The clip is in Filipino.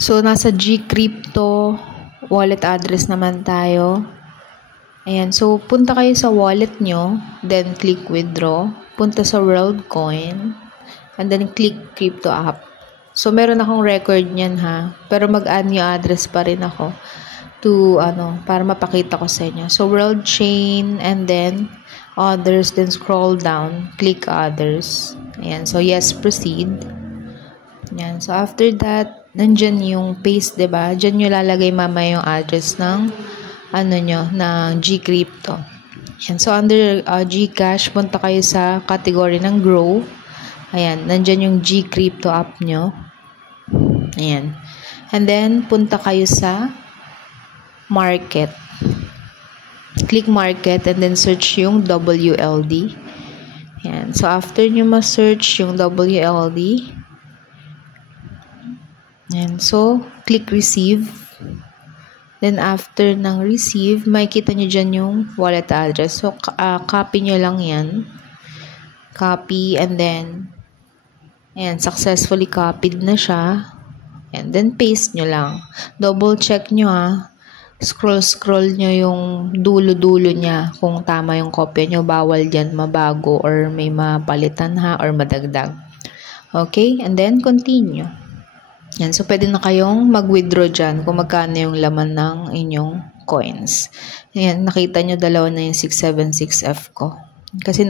So, nasa Gcrypto wallet address naman tayo. Ayan. So, punta kayo sa wallet nyo. Then, click withdraw. Punta sa WorldCoin. And then, click crypto app. So, meron akong record niyan ha. Pero mag-add new address pa rin ako to, para mapakita ko sa inyo. So, world chain and then others. Then, scroll down. Click others. Ayan. So, yes, proceed. Ayan. So, after that, nandyan yung paste, diba? Diyan nyo lalagay mamaya yung address ng ng Gcrypto. Ayan. So, under Gcash, punta kayo sa category ng Grow. Ayan. Nandyan yung Gcrypto app nyo. Ayan. And then, punta kayo sa Market. Click Market and then search yung WLD. Ayan. So, after nyo ma-search yung WLD, ayan. So, click Receive. Then, after ng Receive, makikita nyo dyan yung wallet address. So, copy nyo lang yan. Copy and then, ayan, successfully copied na siya. And then, paste nyo lang. Double check nyo ha. Scroll nyo yung dulo-dulo niya kung tama yung kopya nyo. Bawal dyan mabago or may mapalitan ha or madagdag. Okay? And then, continue. Yan. So, pwede na kayong mag-withdraw dyan kung magkano yung laman ng inyong coins. Ayan. Nakita nyo dalawa na yung 676F ko. Kasi